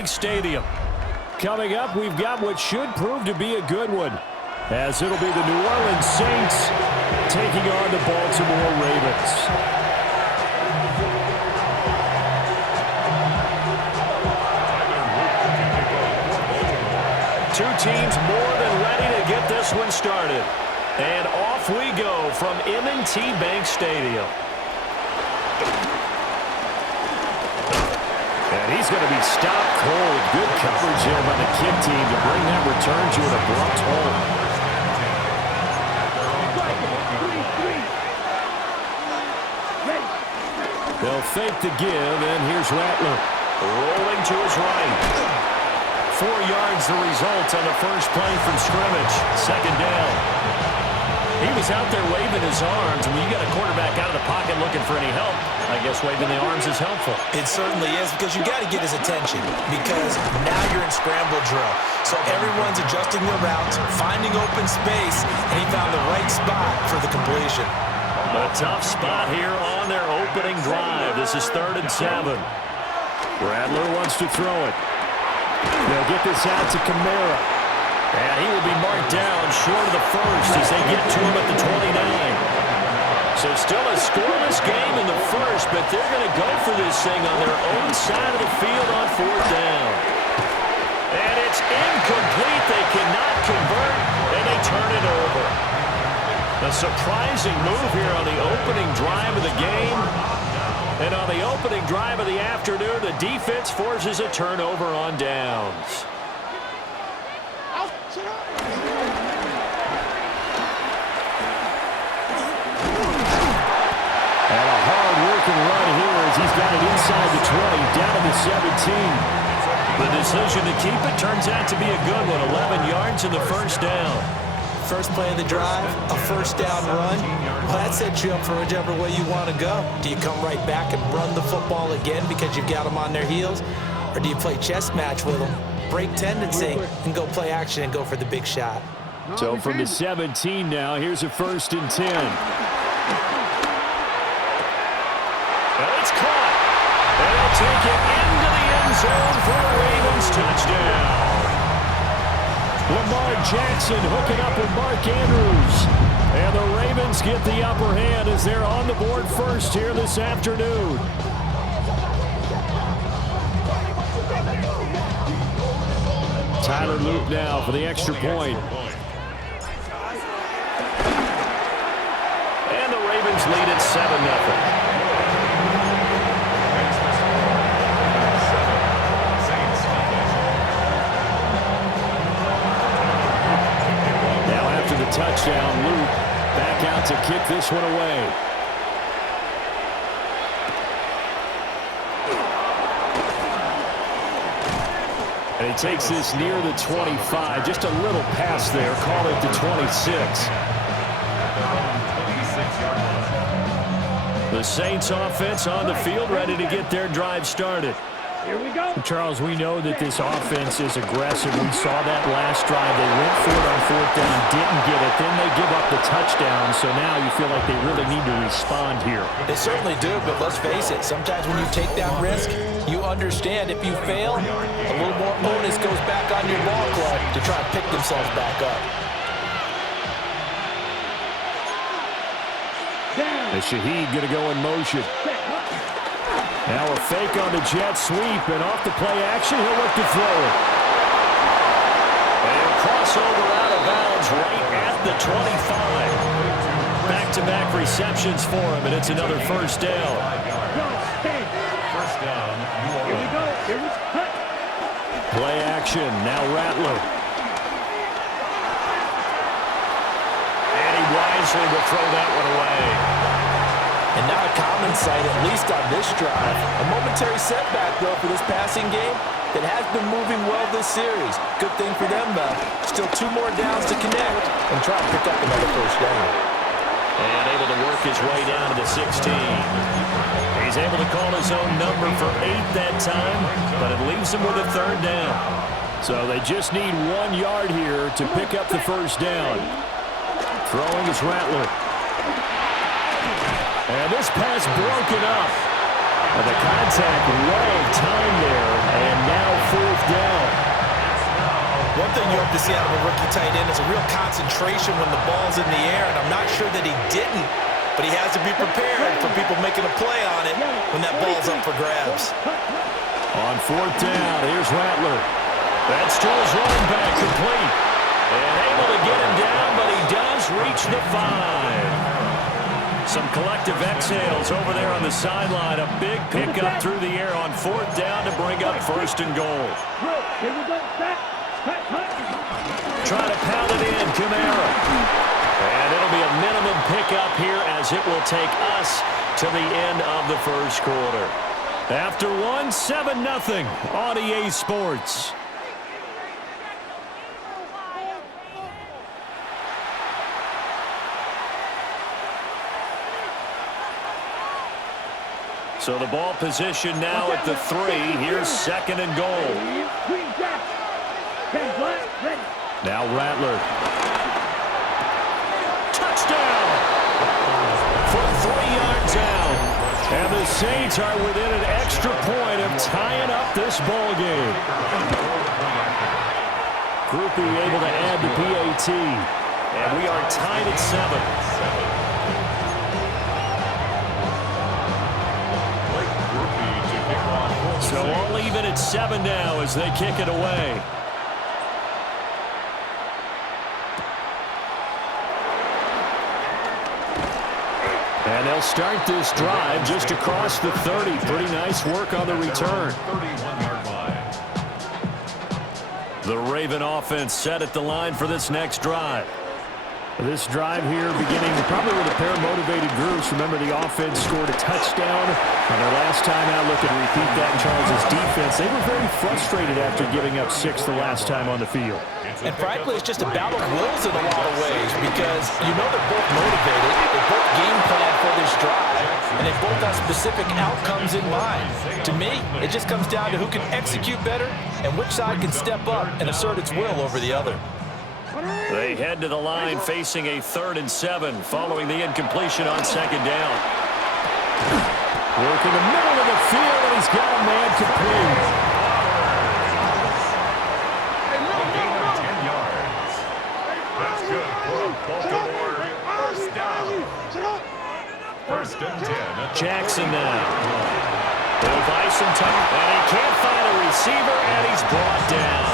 Bank Stadium. Coming up, we've got what should prove to be a good one, as it'll be the New Orleans Saints taking on the Baltimore Ravens. Two teams more than ready to get this one started. And off we go from M&T Bank Stadium. And he's going to be stopped cold. Good coverage here by the kick team to bring that return to an abrupt halt. They'll fake the give, and here's Rattler. Rolling to his right. 4 yards the result on the first play from scrimmage. Second down. He was out there waving his arms. When you got a quarterback out of the pocket looking for any help, I guess waving the arms is helpful. It certainly is, because you got to get his attention, because now you're in scramble drill. So everyone's adjusting their routes, finding open space, and he found the right spot for the completion. A tough spot here on their opening drive. This is 3rd and 7. Rattler wants to throw it. They'll get this out to Kamara. And he will be marked down short of the first as they get to him at the 29. So still a scoreless game in the first, but they're going to go for this thing on their own side of the field on 4th down. And it's incomplete. They cannot convert, and they turn it over. A surprising move here on the opening drive of the game. And on the opening drive of the afternoon, the defense forces a turnover on downs. And a hard-working run here as he's got it inside the 20, down to the 17. The decision to keep it turns out to be a good one, 11 yards in the first down. First play of the drive, a first down run. Well, that sets you up for whichever way you want to go. Do you come right back and run the football again because you've got them on their heels? Or do you play chess match with them, break tendency, and go play action and go for the big shot? So from the 17 now, here's a 1st and 10. And it's caught. And they'll take it into the end zone for a Ravens touchdown. Lamar Jackson hooking up with Mark Andrews. And the Ravens get the upper hand as they're on the board first here this afternoon. Tyler Loop now for the extra point. And the Ravens lead at 7-0. Touchdown, Luke back out to kick this one away. And he takes this near the 25, just a little pass there, call it the 26. The Saints offense on the field, ready to get their drive started. Here we go. Charles, we know that this offense is aggressive. We saw that last drive. They went for it on 4th down, didn't get it. Then they give up the touchdown. So now you feel like they really need to respond here. They certainly do, but let's face it. Sometimes when you take that risk, you understand if you fail, a little more onus goes back on your ball club to try to pick themselves back up. The Shaheed going to go in motion. Now a fake on the jet sweep, and off the play action, he'll look to throw it. And crossover out of bounds right at the 25. Back-to-back receptions for him, and it's another first down. First down. Here we go. Here we go. Play action, now Rattler. And he wisely will throw that one away. And now a common sight, at least on this drive. A momentary setback, though, for this passing game that has been moving well this series. Good thing for them, though. Still 2 more downs to connect and try to pick up another first down. And able to work his way down to the 16. He's able to call his own number for 8 that time, but it leaves him with a 3rd down. So they just need 1 yard here to pick up the first down. Throwing is Rattler. And this pass broken up. And the contact well timed there. And now 4th see out of a rookie tight end is a real concentration when the ball's in the air, and I'm not sure that he didn't, but he has to be prepared for people making a play on it when that ball's up for grabs. On fourth down, here's Rattler. That's to his running back, complete. And able to get him down, but he does reach the 5. Some collective exhales over there on the sideline. A big pickup through the air on fourth down to bring up first and goal. Trying to pound it in, Kamara. And it'll be a minimum pickup here as it will take us to the end of the first quarter. After one, 7-0 on EA Sports. So the ball position now at the 3. Here's second and goal. Now Rattler. Touchdown! From 3 yards out. And the Saints are within an extra point of tying up this ball game. Groupie able to add the PAT. And we are tied at 7. So all even at 7 now as they kick it away. And they'll start this drive just across the 30. Pretty nice work on the return. The Raven offense set at the line for this next drive. This drive here beginning probably with a pair of motivated groups. Remember, the offense scored a touchdown on their last time out. Look at repeat that in Charles' defense. They were very frustrated after giving up 6 the last time on the field. And frankly, it's just a battle of wills in a lot of ways because you know they're both motivated. They both game plan for this drive, and they both have specific outcomes in mind. To me, it just comes down to who can execute better and which side can step up and assert its will over the other. They head to the line facing a 3rd and 7 following the incompletion on second down. Work in the middle of the field, and he's got a man complete. That's good for Baltimore. First down. First and 10. Jackson now. He'll buy some time, and he can't find a receiver, and he's brought down.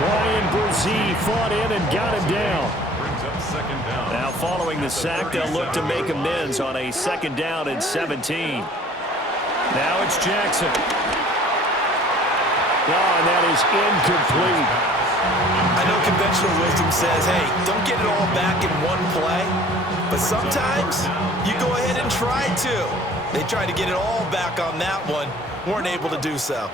Ryan Brzee fought in and got him down. Brings up second down. Now following the sack, they'll look to make amends on a 2nd down and 17. Now it's Jackson. Oh, and that is incomplete. I know conventional wisdom says, hey, don't get it all back in one play. But sometimes you go ahead and try to. They tried to get it all back on that one. Weren't able to do so.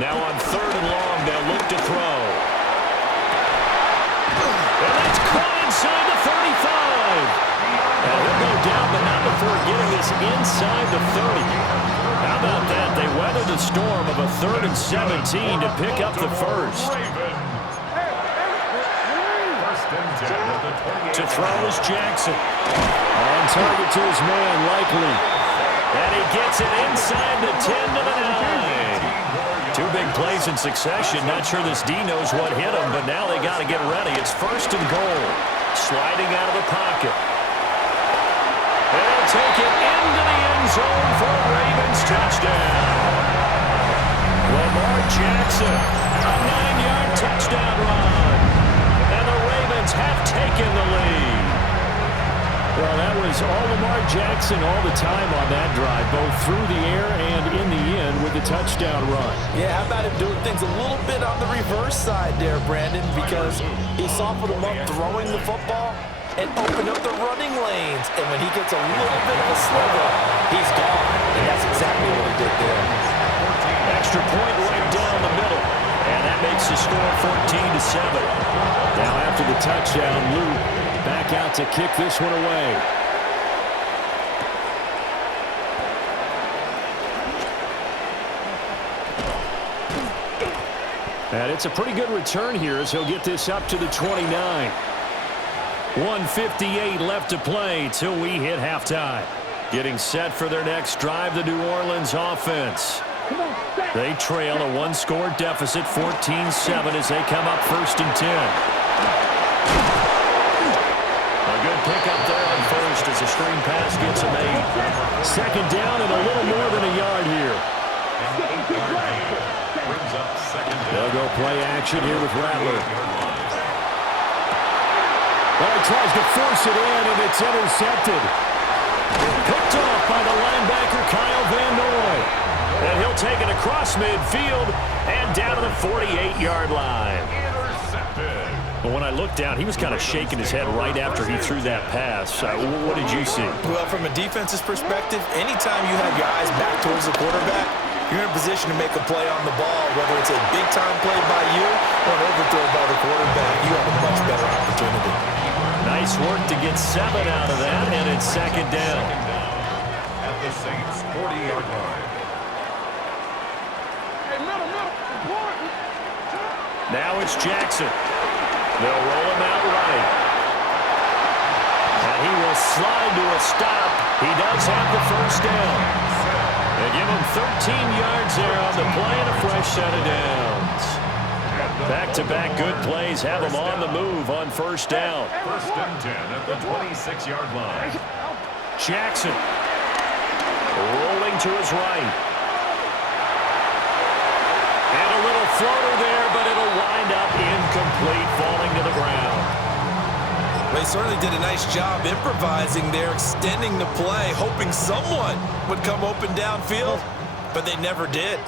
Now on 3rd and long, they'll look to throw. And that's caught inside the 35. And he'll go down, but not before getting this inside the 30. How about that? They weathered the storm of a 3rd and 17 to pick up the first. To throw is Jackson. On target to his man, Likely. And he gets it inside the 10 to the 9. 2 big plays in succession. Not sure this D knows what hit him, but now they got to get ready. It's 1st and goal. Sliding out of the pocket. They'll take it into the end zone for a Ravens touchdown. Lamar Jackson, a 9-yard touchdown run. And the Ravens have taken the lead. Well, that was all Lamar Jackson all the time on that drive, both through the air and in the end with the touchdown run. Yeah, how about him doing things a little bit on the reverse side there, Brandon, because he softened him up throwing the football and opened up the running lanes. And when he gets a little bit of a sliver, he's gone. And that's exactly what he did there. Extra point right down the middle. And that makes the score 14-7. Now after the touchdown, Luke back out to kick this one away. And it's a pretty good return here as he'll get this up to the 29. 1:58 left to play till we hit halftime. Getting set for their next drive, the New Orleans offense. They trail a one-score deficit, 14-7, as they come up 1st and 10. A good pickup there on first as a screen pass gets a made. 2nd down and a little more than a yard here. They'll go play action here with Rattler. Well, he tries to force it in, and it's intercepted. Picked off by the linebacker, Kyle Van Noy. And he'll take it across midfield and down to the 48-yard line. But when I looked down, he was kind of shaking his head right after he threw that pass. What did you see? Well, from a defense's perspective, anytime you have your eyes back towards the quarterback, you're in a position to make a play on the ball, whether it's a big-time play by you or an overthrow by the quarterback. You have a much better opportunity. Nice work to get 7 out of that, and it's 2nd down. At the Saints' 40-yard line. Now it's Jackson. They'll roll him out right. And he will slide to a stop. He does have the 1st down. They give him 13 yards there on the play and a fresh set of downs. Back-to-back good plays have him on the move on 1st down. 1st and 10 at the 26-yard line. Jackson rolling to his right. And a little floater there, but it'll wind up incomplete, falling to the ground. They certainly did a nice job improvising there, extending the play, hoping someone would come open downfield, but they never did.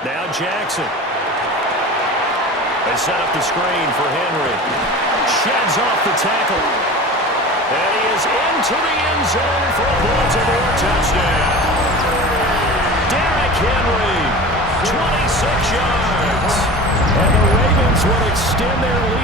Now Jackson. They set up the screen for Henry. Sheds off the tackle. And he is into the end zone for a Baltimore touchdown. Henry, 26 yards. And the Ravens will extend their lead